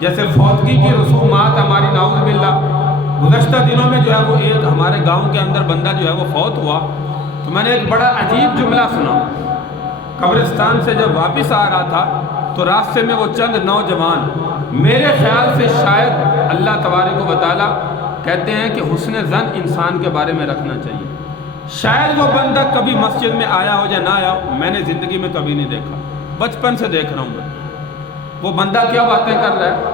جیسے فوتگی کی رسومات ہماری نعوذ باللہ، گزشتہ دنوں میں جو ہے وہ ایک ہمارے گاؤں کے اندر بندہ جو ہے وہ فوت ہوا، تو میں نے ایک بڑا عجیب جملہ سنا۔ قبرستان سے جب واپس آ رہا تھا تو راستے میں وہ چند نوجوان، میرے خیال سے شاید اللہ تبارک و تعالیٰ کہتے ہیں کہ حسن ظن انسان کے بارے میں رکھنا چاہیے، شاید وہ بندہ کبھی مسجد میں آیا ہو یا نہ آیا ہو، میں نے زندگی میں کبھی نہیں دیکھا، بچپن سے دیکھ رہا ہوں میں۔ وہ بندہ کیا باتیں کر رہا ہے؟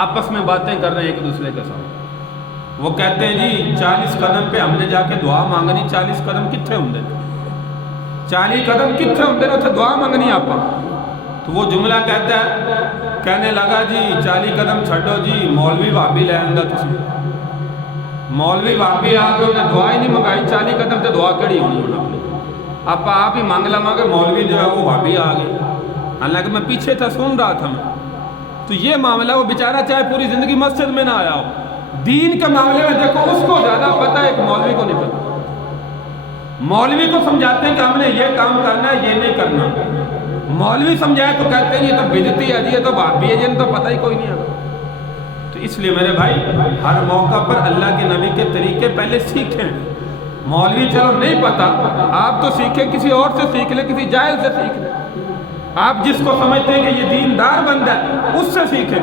آپس میں باتیں کر رہے ہیں ایک دوسرے کے ساتھ۔ وہ کہتے ہیں جی 40 قدم پہ ہم نے جا کے دعا مانگنی، 40 قدم کتنے ہوں 40 قدم کتنے ہوں دعا مانگنی آپ۔ تو وہ جملہ کہتا ہے، کہنے لگا جی 40 قدم چھڈو جی، مولوی بھابی لے آندا تسی، مولوی بھابی آ کے انہیں دعا ہی نہیں منگائی، 40 قدم سے دعا کڑی ہونی ہونا اپنی، آپ ہی مانگ لواں گے، مولوی جو ہے وہ بھابی آ گئے، حالانکہ میں پیچھے تھا سن رہا تھا میں۔ تو یہ معاملہ، وہ بیچارہ چاہے پوری زندگی مسجد میں نہ آیا ہو، دین کے معاملے میں دیکھو اس کو زیادہ پتہ ہے، ایک مولوی کو نہیں پتہ۔ مولوی کو سمجھاتے ہیں کہ ہم نے یہ کام کرنا ہے، یہ نہیں کرنا، مولوی سمجھائے تو کہتے ہیں یہ تو بدعتی ہے، یہ تو بھابی ہے، جن تو پتہ ہی کوئی نہیں ہے۔ تو اس لیے میرے بھائی ہر موقع پر اللہ کے نبی کے طریقے پہلے سیکھیں۔ مولوی چلو نہیں پتہ، آپ تو سیکھیں، کسی اور سے سیکھ لیں، کسی جاہل سے سیکھ لیں، آپ جس کو سمجھتے ہیں کہ یہ دیندار بندہ ہے اس سے سیکھیں۔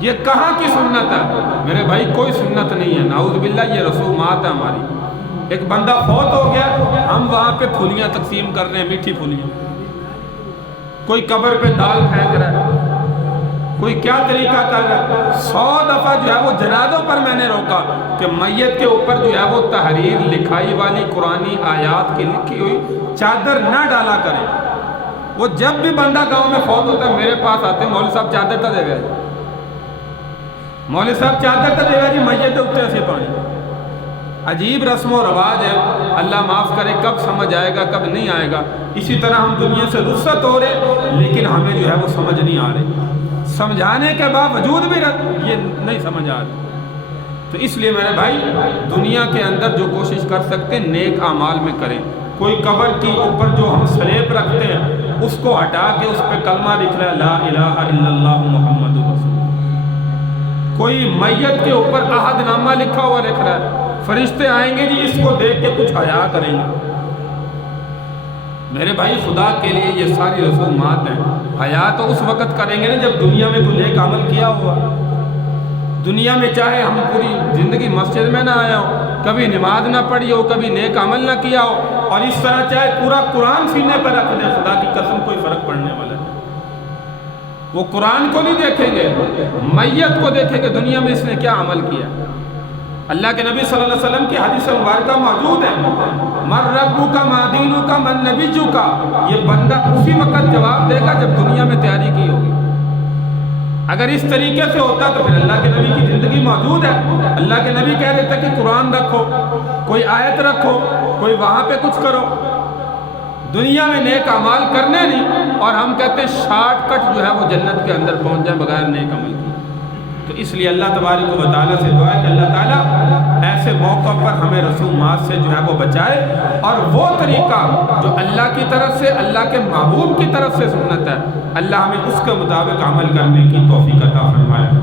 یہ کہاں کی سنت ہے میرے بھائی؟ کوئی سنت نہیں ہے، نعوذ باللہ، یہ رسومات ہے ہماری۔ ایک بندہ فوت ہو گیا، ہم وہاں پہ پھولیاں تقسیم کر رہے ہیں، میٹھی پھولیاں، کوئی قبر پہ دال پھینک رہا ہے، کوئی کیا طریقہ کر رہا ہے۔ 100 دفعہ جو ہے وہ جنازوں پر میں نے روکا کہ میت کے اوپر جو ہے وہ تحریر لکھائی والی قرآنی آیات کی لکھی ہوئی چادر نہ ڈالا کریں۔ وہ جب بھی بندہ گاؤں میں فوت ہوتا ہے میرے پاس آتے ہیں، مولوی صاحب چادر تا دے گئے، مولوی صاحب چادر تا دے گئے جی، میت اتنے سے پانی۔ عجیب رسم و رواج ہے، اللہ معاف کرے، کب سمجھ آئے گا کب نہیں آئے گا۔ اسی طرح ہم دنیا سے رخصت ہو رہے لیکن ہمیں جو ہے وہ سمجھ نہیں آ رہی، سمجھانے کے باوجود بھی یہ نہیں سمجھ آ رہی۔ تو اس لیے میرے بھائی دنیا کے اندر جو کوشش کر سکتے ہیں نیک اعمال میں کریں۔ کوئی قبر کے اوپر جو ہم سلیب رکھتے ہیں اس کو ہٹا کے اس پہ کلمہ لکھ رہا ہے، لا الہ الا اللہ محمد رسول اللہ۔ کوئی میت کے اوپر عہد نامہ لکھا ہوا لکھ رہا ہے، فرشتے آئیں گے جی اس کو دیکھ کے کچھ حیا کریں گے۔ میرے بھائی خدا کے لیے یہ ساری رسومات ہیں، حیا تو اس وقت کریں گے نا جب دنیا میں کوئی نیک عمل کیا ہوا۔ دنیا میں چاہے ہم پوری زندگی مسجد میں نہ آیا ہو، کبھی نماز نہ پڑھی ہو، کبھی نیک عمل نہ کیا ہو، اور اس طرح چاہے پورا قرآن سینے پر رکھ دیں، خدا کی قسم کوئی فرق پڑنے والا ہے۔ وہ قرآن کو نہیں دیکھیں گے، میت کو دیکھیں گے، دنیا میں اس نے کیا عمل کیا۔ اللہ کے نبی صلی اللہ علیہ وسلم کی حدیث مبارکہ موجود ہے، من ربک ما دینک من نبیک، یہ بندہ اسی وقت جواب دے گا جب دنیا میں تیاری کی ہوگی۔ اگر اس طریقے سے ہوتا تو پھر اللہ کے نبی کی زندگی موجود ہے، اللہ کے نبی کہہ دیتا کہ قرآن رکھو، کوئی آیت رکھو، کوئی وہاں پہ کچھ کرو۔ دنیا میں نیک اعمال کرنے نہیں، اور ہم کہتے ہیں شارٹ کٹ جو ہے وہ جنت کے اندر پہنچ جائے بغیر نیک عمل کی۔ تو اس لیے اللہ تبارک و تعالیٰ سے دعا ہے کہ اللہ تعالیٰ ایسے موقع پر ہمیں رسومات سے جو ہے وہ بچائے، اور وہ طریقہ جو اللہ کی طرف سے، اللہ کے محبوب کی طرف سے سنت ہے، اللہ ہمیں اس کے مطابق عمل کرنے کی توفیق عطا فرمائے۔